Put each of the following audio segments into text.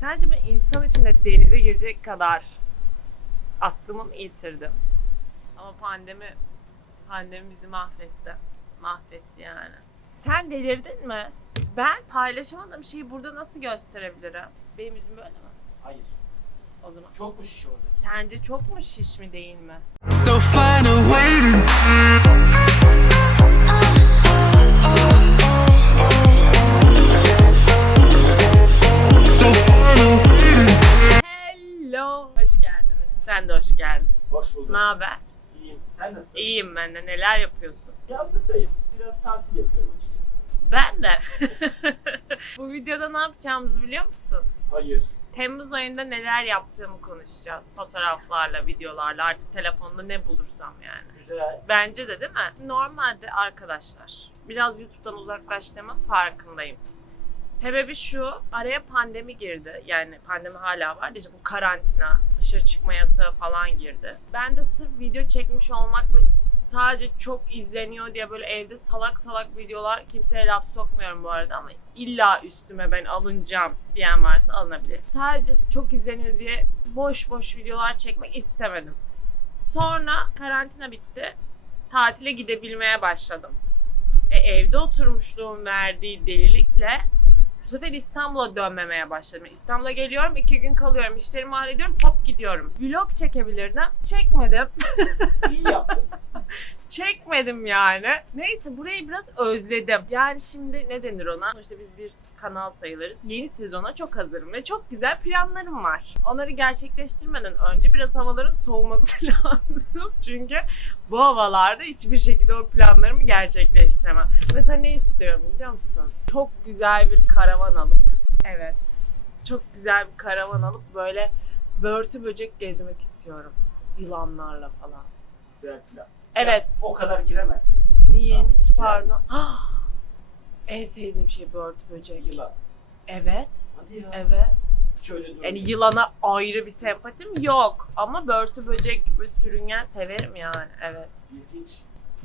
Sence ben insan içinde denize girecek kadar aklımı mı yitirdim? Ama pandemi pandemi bizi mahvetti. Mahvetti yani. Sen delirdin mi? Ben paylaşamadığım şeyi burada nasıl gösterebilirim? Benim yüzüm böyle mi? Hayır. O zaman. Çok mu şiş oldu? Sence çok mu şiş mi değil mi? So find a way to Sen de hoş geldin. Hoş bulduk. Ne haber? İyiyim. Sen nasılsın? İyiyim ben de. Neler yapıyorsun? Yazlıktayım. Biraz tatil yapıyorum açıkçası. Ben de. Bu videoda ne yapacağımızı biliyor musun? Hayır. Temmuz ayında neler yaptığımı konuşacağız. Fotoğraflarla, videolarla, artık telefonda ne bulursam yani. Güzel. Bence de değil mi? Normalde arkadaşlar biraz YouTube'dan uzaklaştığımın farkındayım. Sebebi şu, araya pandemi girdi. Yani pandemi hala var. İşte bu karantina, dışarı çıkma yasağı falan girdi. Ben de sırf video çekmiş olmak ve sadece çok izleniyor diye böyle evde salak salak videolar kimseye laf sokmuyorum bu arada ama illa üstüme ben alınacağım diyen varsa alınabilir. Sadece çok izleniyor diye boş boş videolar çekmek istemedim. Sonra karantina bitti. Tatile gidebilmeye başladım. E, evde oturmuşluğum verdiği delilikle bu sefer İstanbul'a dönmemeye başladım. İstanbul'a geliyorum, iki gün kalıyorum, işlerimi hallediyorum, hop gidiyorum. Vlog çekebilirdim. Çekmedim. İyi yaptın. Çekmedim yani. Neyse burayı biraz özledim. Yani şimdi ne denir ona? İşte biz bir kanal sayılırız. Yeni sezona çok hazırım ve çok güzel planlarım var. Onları gerçekleştirmeden önce biraz havaların soğuması lazım. Çünkü bu havalarda hiçbir şekilde o planlarımı gerçekleştiremem. Mesela ne istiyorum biliyor musun? Çok güzel bir karavan alıp evet çok güzel bir karavan alıp böyle börtü böcek gezmek istiyorum. Yılanlarla falan. Güzel plan. Evet. Ya, o kadar giremezsin. Niyeymiş Tamam, pardon. en sevdiğim şey börtü böcek. Yılan. Evet, Hadi ya. evet. Hiç öyle durmuyor. Yani yılana ayrı bir sempatim yok. Ama börtü böcek ve sürüngen severim yani. Evet. İlginç.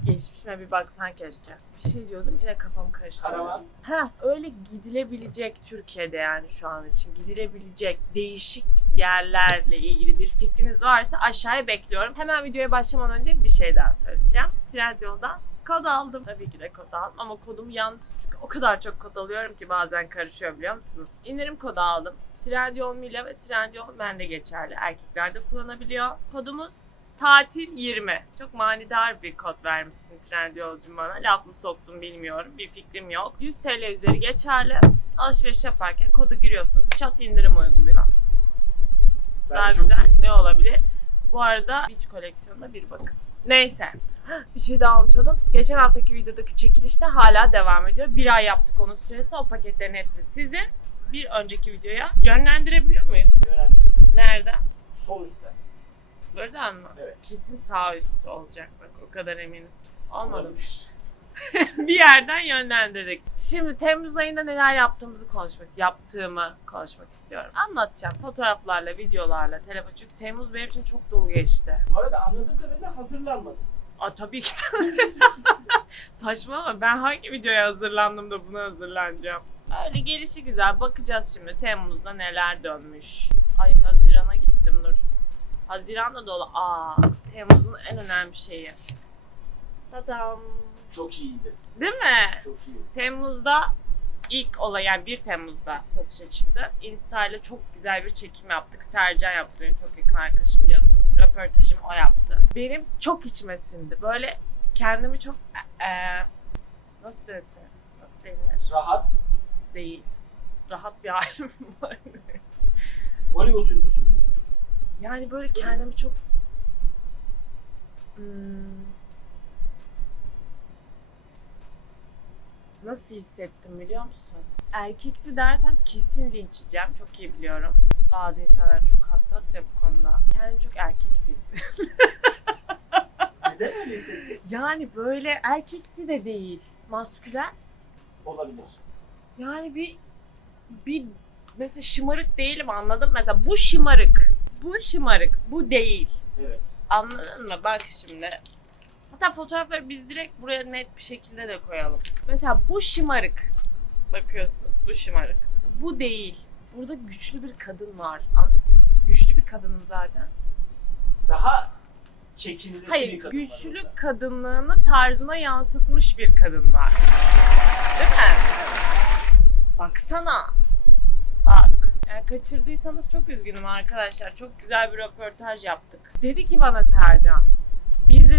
Geçmişime bir baksan keşke. Bir şey diyordum yine kafam karıştı. Karavan. Ha öyle gidilebilecek Türkiye'de yani şu an için gidilebilecek değişik yerlerle ilgili bir fikriniz varsa aşağıya bekliyorum. Hemen videoya başlamadan önce bir şey daha söyleyeceğim. Trendyol'dan kod aldım. Tabii ki de kod aldım ama kodumu yanlış çünkü o kadar çok kod alıyorum ki bazen karışıyor biliyor musunuz? İndirim kodu aldım. Trendyol Mila ve Trendyol bende geçerli. Erkekler de kullanabiliyor. Kodumuz Tatil 20. Çok manidar bir kod vermişsin Trendyol'cum bana. Laf mı soktum bilmiyorum. Bir fikrim yok. 100 TL üzeri geçerli. Alışveriş yaparken kodu giriyorsunuz. Çat indirim uyguluyor. Daha güzel ne olabilir? Bu arada Beach koleksiyonuna bir bakın. Neyse. Bir şey daha unutuyordum. Geçen haftaki videodaki çekilişte hala devam ediyor. Bir ay yaptık onun süresi. O paketlerin hepsi sizin. Bir önceki videoya yönlendirebiliyor muyuz? Yönlendirdim. Nerede? Sol üstte. Buradan mı? Evet. Kesin sağ üstü olacak bak o kadar eminim. Olmadı? Olabilir. bir yerden yönlendirdik. Şimdi Temmuz ayında neler yaptığımızı konuşmak, yaptığımı konuşmak istiyorum. Anlatacağım fotoğraflarla, videolarla, telefon. Çünkü Temmuz benim için çok dolu geçti. Bu arada anladığım kadarıyla hazırlanmadın. Aa tabii ki. Saçmalama ben hangi videoya hazırlandım da buna hazırlanacağım. Öyle gelişi güzel. Bakacağız şimdi Temmuz'da neler dönmüş. Ay Haziran'a gittim dur. Haziran'da dolu. Aa Temmuz'un en önemli şeyi. Tadam. Çok iyiydi. Değil mi? Çok iyi. Temmuz'da ilk olay yani 1 Temmuz'da satışa çıktı. Insta ile çok güzel bir çekim yaptık. Sercan yaptı benim çok yakın arkadaşım biliyorsunuz. Röportajımı o yaptı. Benim çok içime sindi. Böyle kendimi çok eee nasıl desem nasıl denir? Rahat. Değil. Rahat bir halim var. Hollywood ünlüsü gibi. Yani böyle kendimi çok Hmm. Nasıl hissettim biliyor musun? Erkeksi dersem kesin linç yiyeceğim. Çok iyi biliyorum. Bazı insanlar çok hassas ya bu konuda. Kendimi çok erkeksi hissettim. Neden öyle hissettin? yani böyle erkeksi de değil. Maskülen. Olabilir. Yani bir bir mesela şımarık değilim anladın mı? Mesela bu şımarık. Bu şımarık. Bu değil. Evet. Anladın mı? Bak şimdi. Hatta fotoğrafları biz direkt buraya net bir şekilde de koyalım. Mesela bu şımarık. Bakıyorsunuz bu şımarık. Bu değil. burada güçlü bir kadın var. Güçlü bir kadınım zaten. Daha çekinilesi bir Hayır, kadın var güçlü orada. kadınlığını tarzına yansıtmış bir kadın var. Değil mi? Baksana. Bak. Yani kaçırdıysanız çok üzgünüm arkadaşlar. Çok güzel bir röportaj yaptık. Dedi ki bana Sercan.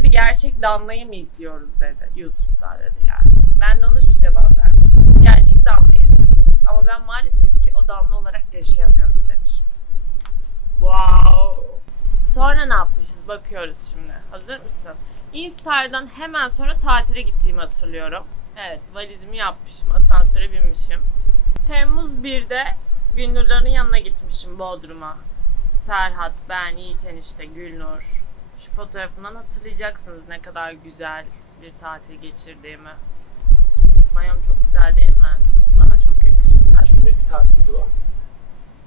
Dedi gerçek Danla'yı mı izliyoruz dedi. YouTube'da dedi yani. Ben de ona şu cevap verdim. Gerçek Danla'yı izliyorsunuz. Ama ben maalesef ki o Danla olarak yaşayamıyorum demişim. Wow. Sonra ne yapmışız? Bakıyoruz şimdi. Hazır mısın? Instar'dan hemen sonra tatile gittiğimi hatırlıyorum. Evet, valizimi yapmışım, asansöre binmişim. Temmuz 1'de Gündürlerin yanına gitmişim Bodrum'a. Serhat, ben, Yiğit enişte, Gülnur. Şu fotoğrafından hatırlayacaksınız ne kadar güzel bir tatil geçirdiğimi. Mayom çok güzel değil mi? Bana çok yakıştı. Kaç günlük bir tatildi o?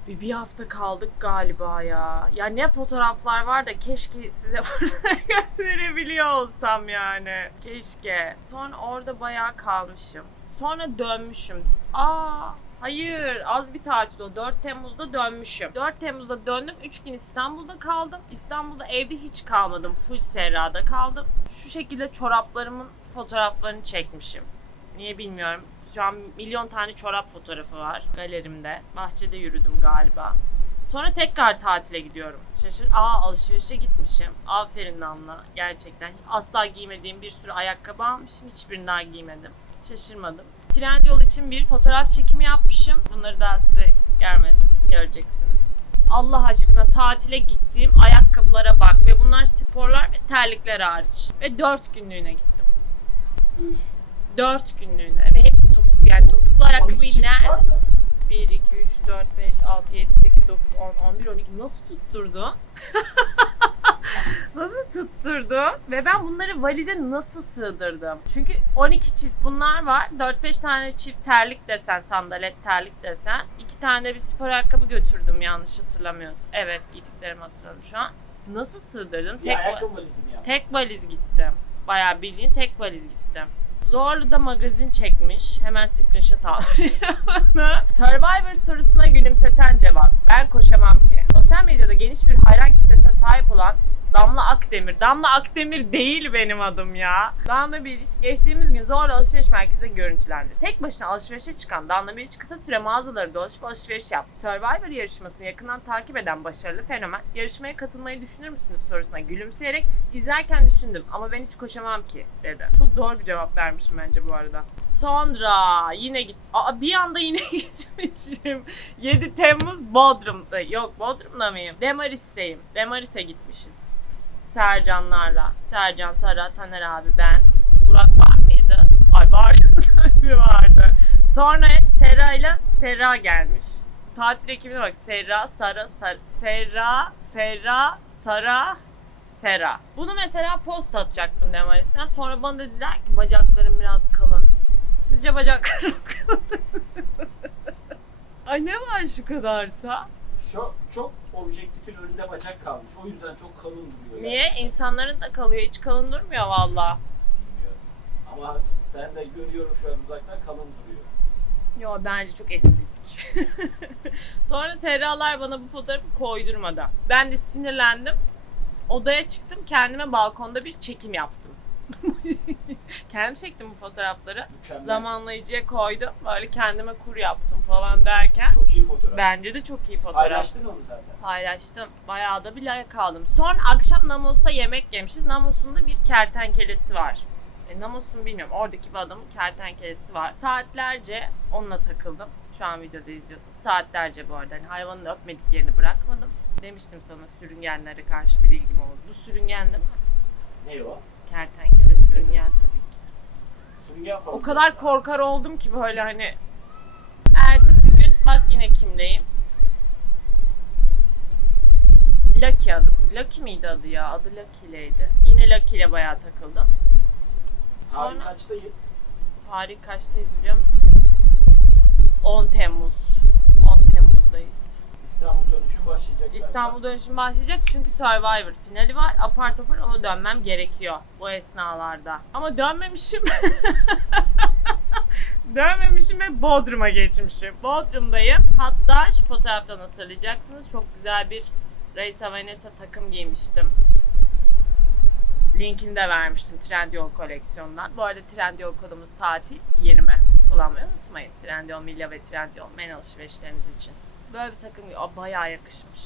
Bir, bir hafta kaldık galiba ya. Ya ne fotoğraflar var da keşke size gösterebiliyor olsam yani. Keşke. Sonra orada bayağı kalmışım. Sonra dönmüşüm. Aa Hayır az bir tatil o. 4 Temmuz'da dönmüşüm. 4 Temmuz'da döndüm. 3 gün İstanbul'da kaldım. İstanbul'da evde hiç kalmadım. Full Serra'da kaldım. Şu şekilde çoraplarımın fotoğraflarını çekmişim. Niye bilmiyorum. Şu an milyon tane çorap fotoğrafı var galerimde. Bahçede yürüdüm galiba. Sonra tekrar tatile gidiyorum. Şaşır. Aa alışverişe gitmişim. Aferin Damla. Gerçekten. Asla giymediğim bir sürü ayakkabı almışım. Hiçbirini daha giymedim. Şaşırmadım. Trendyol için bir fotoğraf çekimi yapmışım. Bunları daha size görmediniz. Göreceksiniz. Allah aşkına tatile gittiğim ayakkabılara bak. Ve bunlar sporlar ve terlikler hariç. Ve 4 günlüğüne gittim. Üf. 4 günlüğüne ve hepsi topuk yani topuklu 12 ayakkabıyı nerede? mı? 1, 2, 3, 4, 5, 6, 7, 8, 9, 10, 11, 12 nasıl tutturdu? nasıl tutturdu? Ve ben bunları valize nasıl sığdırdım? Çünkü 12 çift bunlar var. 4-5 tane çift terlik desen, sandalet terlik desen. 2 tane de bir spor ayakkabı götürdüm yanlış hatırlamıyorsun. Evet giydiklerimi hatırladım şu an. Nasıl sığdırdım? Tek, ayakkabı valizi mi yaptın? tek valiz gittim. Bayağı bildiğin tek valiz gittim. Zorlu'da magazin çekmiş. Hemen screenshot almış. Survivor sorusuna gülümseten cevap. Ben koşamam ki. Sosyal medyada geniş bir hayran kitlesine sahip olan Damla Akdemir. Damla Akdemir değil benim adım ya. Damla Bilic geçtiğimiz gün Zorlu Alışveriş Merkezi'nde görüntülendi. Tek başına alışverişe çıkan Damla Bilic kısa süre mağazaları dolaşıp alışveriş yaptı. Survivor yarışmasını yakından takip eden başarılı fenomen yarışmaya katılmayı düşünür müsünüz sorusuna gülümseyerek izlerken düşündüm ama ben hiç koşamam ki dedi. Çok doğru bir cevap vermişim bence bu arada. Sonra yine git. Aa, bir anda yine gitmişim. 7 Temmuz Bodrum'da. Yok Bodrum'da mıyım? Demaris'teyim. Demaris'e gitmişiz. Sercanlarla. Sercan, Sara, Taner abi, ben. Burak var mıydı? Ay vardı tabii vardı. Sonra Sera ile Serra gelmiş. Tatil ekibine bak. Serra, Sara, Sar Serra, Serra, Sara, Sera. Bunu mesela post atacaktım Demaris'ten. Sonra bana dediler ki bacaklarım biraz kalın. Sizce bacaklarım kalın? Ay ne var şu kadarsa? Şu çok objektifin önünde bacak kalmış. O yüzden çok kalın duruyor. Niye? İnsanların da kalıyor. Hiç kalın durmuyor valla. Bilmiyorum. Ama ben de görüyorum şu an uzaktan kalın duruyor. Yo bence çok estetik. Sonra Serralar bana bu fotoğrafı koydurmadı. Ben de sinirlendim. Odaya çıktım. Kendime balkonda bir çekim yaptım. Kendim çektim bu fotoğrafları. Mükemmel. Zamanlayıcıya koydum. Böyle kendime kur yaptım falan derken. Çok iyi fotoğraf. Bence de çok iyi fotoğraf. Paylaştın onu zaten. Paylaştım. Bayağı da bir like aldım. Sonra akşam Namos'ta yemek yemişiz. Namos'un da bir kertenkelesi var. E, Namos'un bilmiyorum. Oradaki bir adamın kertenkelesi var. Saatlerce onunla takıldım. Şu an videoda izliyorsun. Saatlerce bu arada. Hani hayvanın öpmedik yerini bırakmadım. Demiştim sana sürüngenlere karşı bir ilgim oldu. Bu sürüngen değil mi? Ne o? Kertenkele sürüngen tabii ki. Sürüngen falan. O kadar korkar oldum ki böyle hani ertesi gün bak yine kimdeyim. Lucky adı. Lucky miydi adı ya? Adı Lucky'leydi. Yine Lucky ile bayağı takıldım. Tarih Sonra- kaçtayız? Tarih kaçtayız biliyor musun? 10 Temmuz. 10 Temmuz'dayız. Başlayacak. İstanbul dönüşüm başlayacak çünkü Survivor finali var. Apar topar ona dönmem gerekiyor bu esnalarda. Ama dönmemişim. Dönmemişim ve Bodrum'a geçmişim. Bodrum'dayım. Hatta şu fotoğraftan hatırlayacaksınız. Çok güzel bir Reisa Vanessa takım giymiştim. Linkini de vermiştim Trendyol koleksiyonundan. Bu arada Trendyol kodumuz tatil 20. Kullanmayı unutmayın. Trendyol Milya ve Trendyol men alışverişleriniz için. Böyle bir takım Aa, bayağı yakışmış.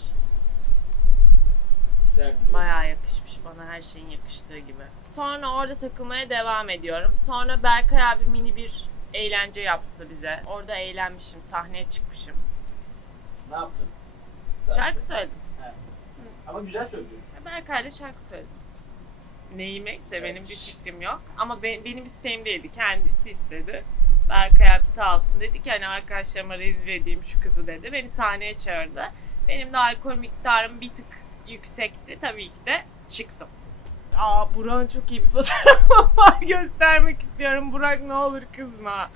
Güzel. Bayağı yakışmış bana her şeyin yakıştığı gibi. Sonra orada takılmaya devam ediyorum. Sonra Berkay abi mini bir eğlence yaptı bize. Orada eğlenmişim, sahneye çıkmışım. Ne yaptın? Şarkı söyledim. He. Ama güzel söylüyorsun. Berkay'la şarkı söyledim. Neyimeyse benim bir fikrim yok. Ama be- benim isteğim değildi. Kendisi istedi. Berkay abi sağ olsun dedi ki hani arkadaşlarıma rezil edeyim şu kızı dedi. Beni sahneye çağırdı. Benim de alkol miktarım bir tık yüksekti. Tabii ki de çıktım. Aa Burak'ın çok iyi bir fotoğrafı var. Göstermek istiyorum. Burak ne olur kızma.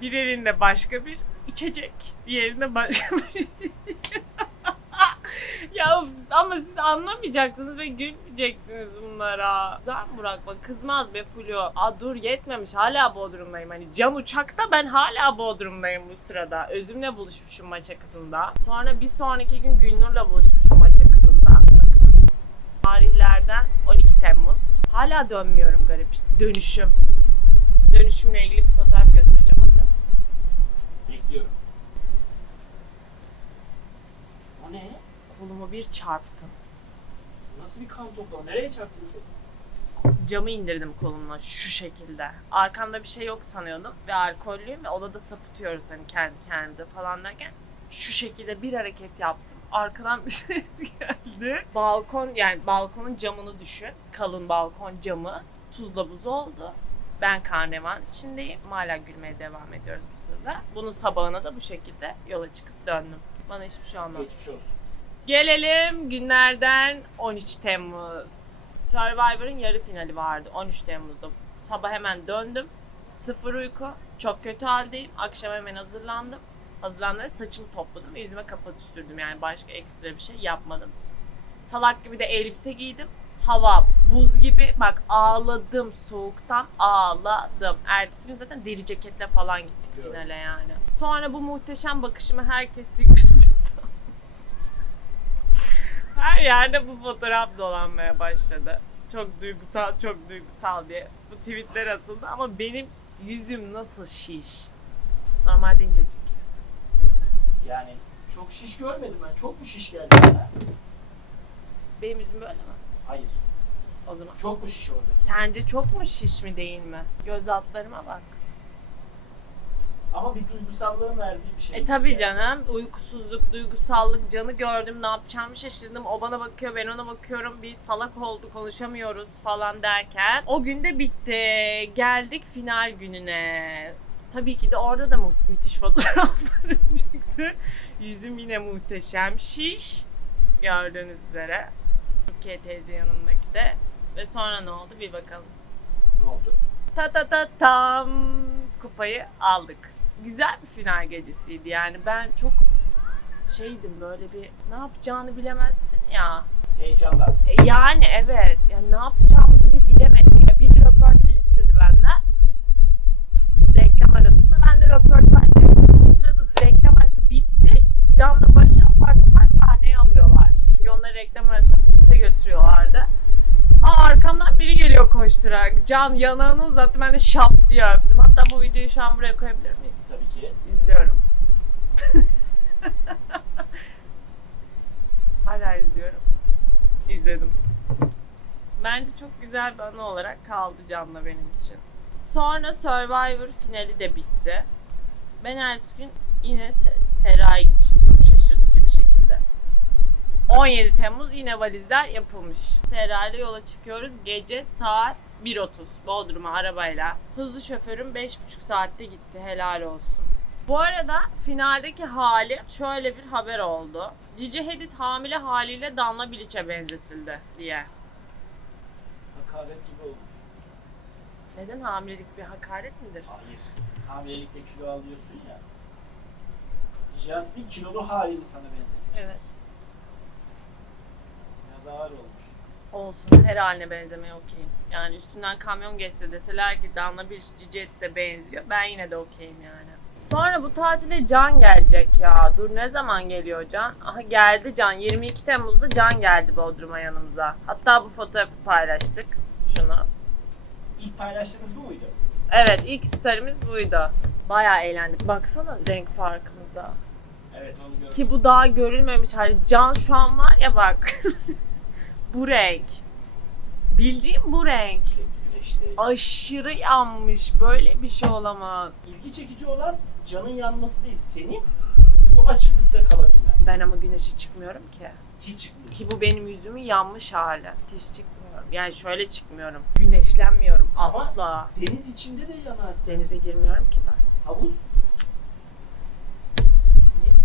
Bir elinde başka bir içecek. Diğerinde başka bir ya of, ama siz anlamayacaksınız ve gülmeyeceksiniz bunlara. Burak bak kızmaz be Flo. Aa dur yetmemiş hala Bodrum'dayım. Hani can uçakta ben hala Bodrum'dayım bu sırada. Özümle buluşmuşum maça kızında. Sonra bir sonraki gün Gülnur'la buluşmuşum maça kızında. Bakınız. Tarihlerden 12 Temmuz. Hala dönmüyorum garip işte. Dönüşüm. Dönüşümle ilgili bir fotoğraf göstereceğim hazır mısın? Bekliyorum. O ne? Kolumu bir çarptım. Nasıl bir kan toplama? Nereye çarptın ki? camı indirdim kolumla şu şekilde. Arkamda bir şey yok sanıyordum ve alkollüyüm ve odada sapıtıyoruz hani kendi kendimize falan derken şu şekilde bir hareket yaptım. Arkadan bir ses geldi. Balkon yani balkonun camını düşün. Kalın balkon camı tuzla buz oldu. Ben karnevan içindeyim. Hala gülmeye devam ediyoruz bu sırada. Bunun sabahına da bu şekilde yola çıkıp döndüm. Bana hiçbir şey olmaz. Geçmiş olsun. Gelelim günlerden 13 Temmuz. Survivor'ın yarı finali vardı 13 Temmuz'da. Sabah hemen döndüm. Sıfır uyku. Çok kötü haldeyim. Akşam hemen hazırlandım. Hazırlandım. Saçımı topladım ve yüzüme kapat sürdüm. Yani başka ekstra bir şey yapmadım. Salak gibi de elbise giydim. Hava buz gibi. Bak ağladım soğuktan ağladım. Ertesi gün zaten deri ceketle falan gittik finale yani. Sonra bu muhteşem bakışımı herkes sıkıştı. Her yerde bu fotoğraf dolanmaya başladı. Çok duygusal, çok duygusal diye bu tweetler atıldı ama benim yüzüm nasıl şiş. Normalde incecik. Yani çok şiş görmedim ben. Çok mu şiş geldi sana? Benim yüzüm böyle mi? Hayır. O zaman. Çok mu şiş oldu? Sence çok mu şiş mi değil mi? Göz altlarıma bak. Ama bir duygusallığın verdiği bir şey. E tabi Yani. canım. Uykusuzluk, duygusallık, canı gördüm, ne yapacağımı şaşırdım. O bana bakıyor, ben ona bakıyorum. Bir salak oldu, konuşamıyoruz falan derken. O gün de bitti. Geldik final gününe. Tabii ki de orada da mu- müthiş fotoğraflarım çıktı. Yüzüm yine muhteşem. Şiş. Gördüğünüz üzere. Türkiye teyze yanımdaki de. Ve sonra ne oldu bir bakalım. Ne oldu? Ta ta ta tam kupayı aldık. Güzel bir final gecesiydi yani ben çok şeydim böyle bir ne yapacağını bilemezsin ya. Heyecanla. E Yani evet yani ne yapacağımızı bir bilemedik. Ya biri röportaj istedi benden. Reklam arasında ben de röportaj yapıyorum. O sırada da reklam arası bitti. Can'la Barış apar topar sahneye alıyorlar. Çünkü onları reklam arasında kulise götürüyorlardı. Aa arkamdan biri geliyor koşturarak. Can yanağını uzattı ben de şap diye öptüm. Hatta bu videoyu şu an buraya koyabilir miyiz? Tabii ki. İzliyorum. Hala izliyorum. İzledim. Bence çok güzel bir anı olarak kaldı Can'la benim için. Sonra Survivor finali de bitti. Ben ertesi gün yine Se- Serra'ya gitmişim çok şaşırtıcı. 17 Temmuz yine valizler yapılmış. Serra ile yola çıkıyoruz. Gece saat 1.30 Bodrum'a arabayla. Hızlı şoförüm 5.5 saatte gitti. Helal olsun. Bu arada finaldeki hali şöyle bir haber oldu. Cici Hadid hamile haliyle Danla Bilic'e benzetildi diye. Hakaret gibi olmuş. Neden hamilelik bir hakaret midir? Hayır. Hamilelikte kilo alıyorsun ya. Jantin kilolu halini sana benzetmiş. Evet. Biraz ağır olmuş. Olsun her haline benzemeye okeyim. Yani üstünden kamyon geçse deseler ki Danla bir Cicet de benziyor. Ben yine de okeyim yani. Sonra bu tatile Can gelecek ya. Dur ne zaman geliyor Can? Aha geldi Can. 22 Temmuz'da Can geldi Bodrum'a yanımıza. Hatta bu fotoğrafı paylaştık. Şunu. İlk paylaştığınız bu muydu? Evet ilk story'miz buydu. Bayağı eğlendik. Baksana renk farkımıza. Evet onu gördüm. Ki bu daha görülmemiş hali. Can şu an var ya bak. bu renk. Bildiğim bu renk. Güneşte. Aşırı yanmış. Böyle bir şey olamaz. İlgi çekici olan canın yanması değil, senin şu açıklıkta kalabilmen. Ben ama güneşe çıkmıyorum ki. Hiç çıkmıyor. Ki bu benim yüzümün yanmış hali. Hiç çıkmıyorum. Yani şöyle çıkmıyorum. Güneşlenmiyorum asla. Deniz içinde de yanarsın. Denize girmiyorum ki ben. Havuz.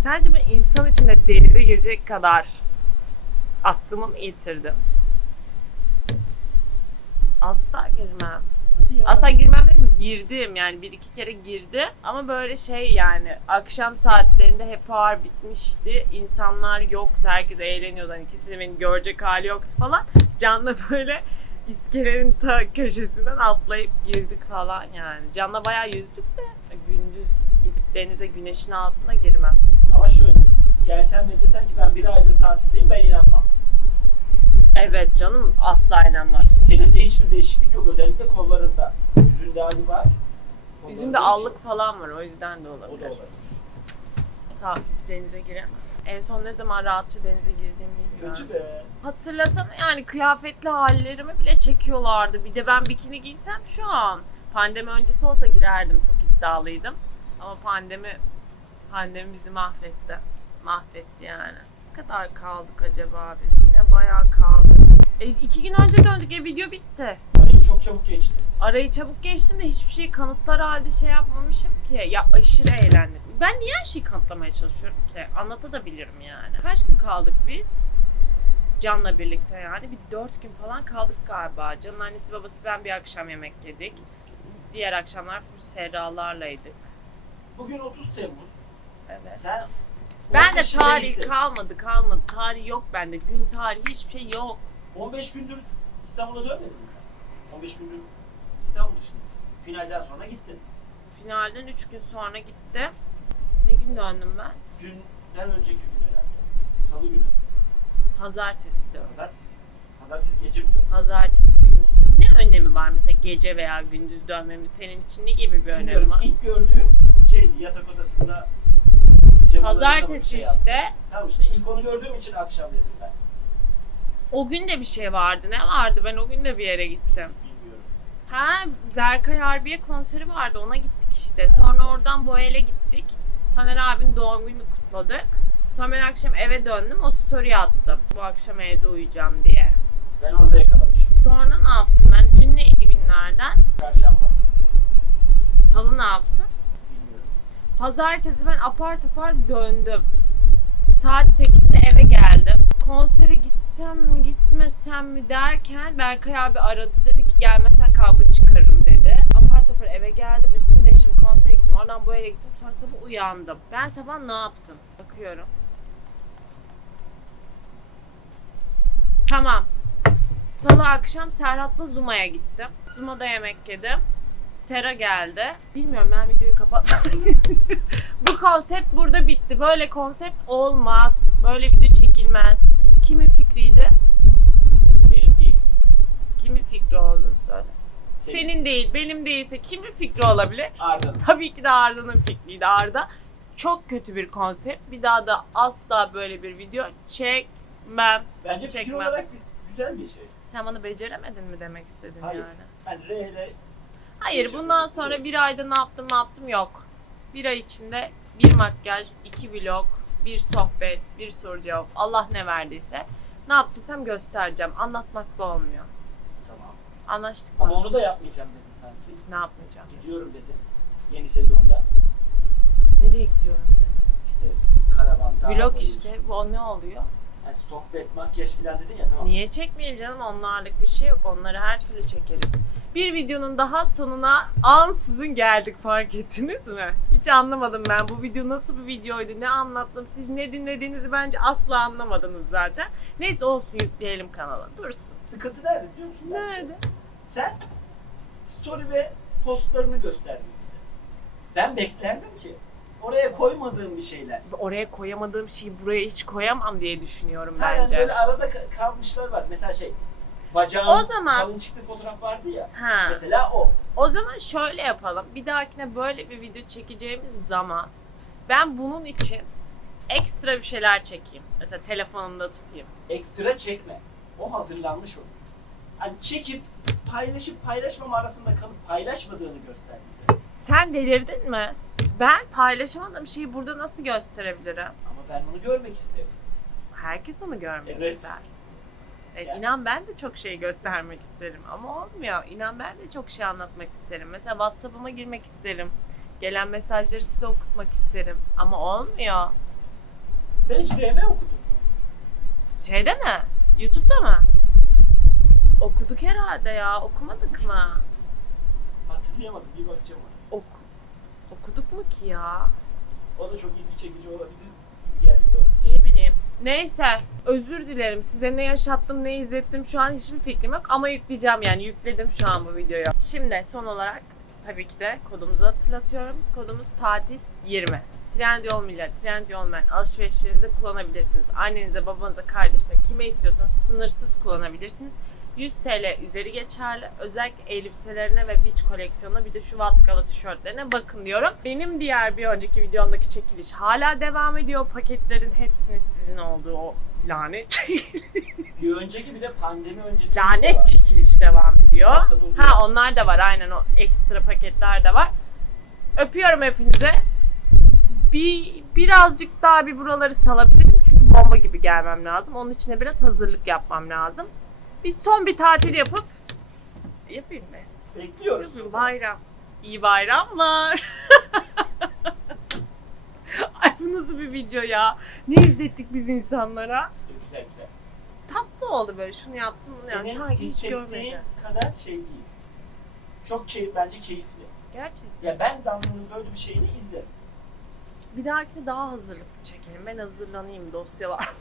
Sence ben insan içinde denize girecek kadar aklımı mı yitirdim? Asla girmem. Asla girmem dedim girdim. Yani bir iki kere girdi. Ama böyle şey yani akşam saatlerinde hep ağır bitmişti. İnsanlar yoktu herkes eğleniyordu. Hani kimse beni görecek hali yoktu falan. Can'la böyle iskelenin ta köşesinden atlayıp girdik falan yani. Can'la bayağı yüzdük de gündüz gidip denize güneşin altına girmem gelsen ve desen ki ben bir aydır tatildeyim ben inanmam. evet canım asla inanmaz Teninde hiçbir değişiklik yok özellikle kollarında. Yüzünde hali var. Kollarında yüzünde hiç- allık falan var o yüzden de O olabilir. da olabilir. Tamam denize giremem. En son ne zaman rahatça denize girdiğimi bilmiyorum. Kötü be. Hatırlasana yani kıyafetli hallerimi bile çekiyorlardı. Bir de ben bikini giysem şu an. Pandemi öncesi olsa girerdim çok iddialıydım. Ama pandemi pandemi bizi mahvetti. Mahvetti yani. Ne kadar kaldık acaba biz? Yine bayağı kaldık. E, iki gün önce döndük. E, video bitti. Arayı çok çabuk geçti. Arayı çabuk geçtim de hiçbir şeyi kanıtlar halde şey yapmamışım ki. Ya aşırı eğlendik. Ben niye her şeyi kanıtlamaya çalışıyorum ki? Anlatabilirim yani. Kaç gün kaldık biz? Can'la birlikte yani. Bir dört gün falan kaldık galiba. Can'ın annesi babası ben bir akşam yemek yedik. Diğer akşamlar full Serralarlaydık. Bugün 30 Temmuz. Evet. Sen Ben de tarih kalmadı kalmadı. Tarih yok bende. Gün tarihi hiçbir şey yok. 15 gündür İstanbul'a dönmedin mi sen? 15 gündür İstanbul dışındasın. Finalden sonra gittin. Finalden üç gün sonra gitti. Ne gün döndüm ben? Dünden önceki gün herhalde. Salı günü. Pazartesi döndüm. Pazartesi. Pazartesi gece mi döndün? pazartesi gündüz ne önemi var mesela gece veya gündüz dönmemin senin için ne gibi bir önemi Bilmiyorum. var? İlk gördüğüm şeydi yatak odasında Pazartesi şey işte. Tamam işte ilk onu gördüğüm için akşam dedim ben. O gün de bir şey vardı. Ne vardı? Ben o gün de bir yere gittim. Bilmiyorum. Ha Berkay Harbiye konseri vardı. Ona gittik işte. Sonra oradan Boel'e gittik. Taner abinin doğum gününü kutladık. Sonra ben akşam eve döndüm. O story attım. Bu akşam evde uyuyacağım diye. Ben orada yakalamışım. Sonra ne yaptım ben? Dün neydi günlerden? Çarşamba. Salı ne yaptım? Bilmiyorum. Pazartesi ben apar topar döndüm. Saat 8'de eve geldim. Konsere gitsem mi gitmesem mi derken Berkay abi aradı dedi ki gelmezsen kavga çıkarırım dedi. Apar topar eve geldim üstümü değiştim konsere gittim oradan bu yere gittim sonra sabah uyandım. Ben sabah ne yaptım? Bakıyorum. Tamam. Salı akşam Serhat'la Zuma'ya gittim. Zuma'da yemek yedim. Sera geldi. Bilmiyorum ben videoyu kapattım. Bu konsept burada bitti. Böyle konsept olmaz. Böyle video çekilmez. Kimin fikriydi? Benim değil. Kimin fikri olduğunu söyle. Senin. Senin değil, benim değilse kimin fikri olabilir? Arda'nın. Tabii ki de Arda'nın fikriydi. Arda çok kötü bir konsept. Bir daha da asla böyle bir video çekmem. Bence fikir Çekmem. olarak gü- güzel bir şey. Sen bana beceremedin mi demek istedin Hayır. yani? Hani R ile Hayır bundan sonra bir ayda ne yaptım ne yaptım yok. Bir ay içinde bir makyaj, iki vlog, bir sohbet, bir soru cevap. Allah ne verdiyse. Ne yaptıysam göstereceğim. Anlatmakla olmuyor. tamam. Anlaştık Ama mı? onu da yapmayacağım dedin sanki. Ne yapmayacağım? Gidiyorum dedin. Yeni sezonda. Nereye gidiyorum dedim. İşte karavan, dağ, Vlog işte. Bu o ne oluyor? Ha, Hani sohbet, makyaj falan dedin ya tamam. Niye çekmeyeyim canım? Onlarlık bir şey yok. Onları her türlü çekeriz. Bir videonun daha sonuna ansızın geldik fark ettiniz mi? Hiç anlamadım ben bu video nasıl bir videoydu, ne anlattım, siz ne dinlediğinizi bence asla anlamadınız zaten. Neyse olsun yükleyelim kanala. Dursun. Sıkıntı nerede biliyor musun? bence? Nerede? Sen story ve postlarını gösterdin bize. Ben beklerdim ki oraya koymadığım bir şeyler. Oraya koyamadığım şeyi buraya hiç koyamam diye düşünüyorum Bence. bence. böyle arada ka- kalmışlar var. Mesela şey bacağın O zaman- kalın çıktığı fotoğraf vardı ya. Ha. Mesela o. O zaman şöyle yapalım. Bir dahakine böyle bir video çekeceğimiz zaman ben bunun için ekstra bir şeyler çekeyim. Mesela telefonumda tutayım. Ekstra çekme. O hazırlanmış o. Hani çekip paylaşıp paylaşmama arasında kalıp paylaşmadığını göster bize. Sen delirdin mi? Ben paylaşamadığım şeyi burada nasıl gösterebilirim? Ama ben bunu görmek isterim. Herkes onu görmek Evet. ister. Evet, Yani- inan ben de çok şey göstermek isterim ama olmuyor. İnan ben de çok şey anlatmak isterim. Mesela WhatsApp'ıma girmek isterim. Gelen mesajları size okutmak isterim. Ama olmuyor. Sen hiç DM okudun mu? Şeyde mi? YouTube'da mı? Okuduk herhalde ya. Okumadık mı? Hatırlayamadım. Bir bakacağım ona. Oku. Okuduk mu ki ya? O da çok ilgi çekici olabilir gibi geldi de onun için. Ne bileyim. Neyse. Özür dilerim. Size ne yaşattım, ne izlettim şu an hiçbir fikrim yok. Ama yükleyeceğim yani. Yükledim şu an bu videoyu. Şimdi son olarak tabii ki de kodumuzu hatırlatıyorum. Kodumuz tatil 20. Trendyol Millet, Trendyol Men alışverişlerinizde kullanabilirsiniz. Annenize, babanıza, kardeşine, kime istiyorsanız sınırsız kullanabilirsiniz. 100 TL üzeri geçerli. Özellikle elbiselerine ve beach koleksiyonuna bir de şu vatkalı tişörtlerine bakın diyorum. Benim diğer bir önceki videomdaki çekiliş hala devam ediyor. Paketlerin hepsinin sizin olduğu o lanet Bir önceki bile pandemi öncesi. lanet çekiliş devam ediyor. Ha onlar da var aynen o ekstra paketler de var. Öpüyorum hepinize. Bir birazcık daha bir buraları salabilirim çünkü bomba gibi gelmem lazım. Onun için de biraz hazırlık yapmam lazım. Bir son bir tatil yapıp yapayım mı? Bekliyoruz. Yapayım bayram. İyi bayramlar. Ay bu nasıl bir video ya? Ne izlettik biz insanlara? Güzel güzel. Tatlı oldu böyle şunu yaptım bunu. Senin Sanki hiç görmedim. kadar şey değil. Çok keyif, bence keyifli. Gerçekten. Ya ben Damla'nın böyle bir şeyini izlerim. Bir dahakine daha hazırlıklı çekelim. Ben hazırlanayım dosyalar.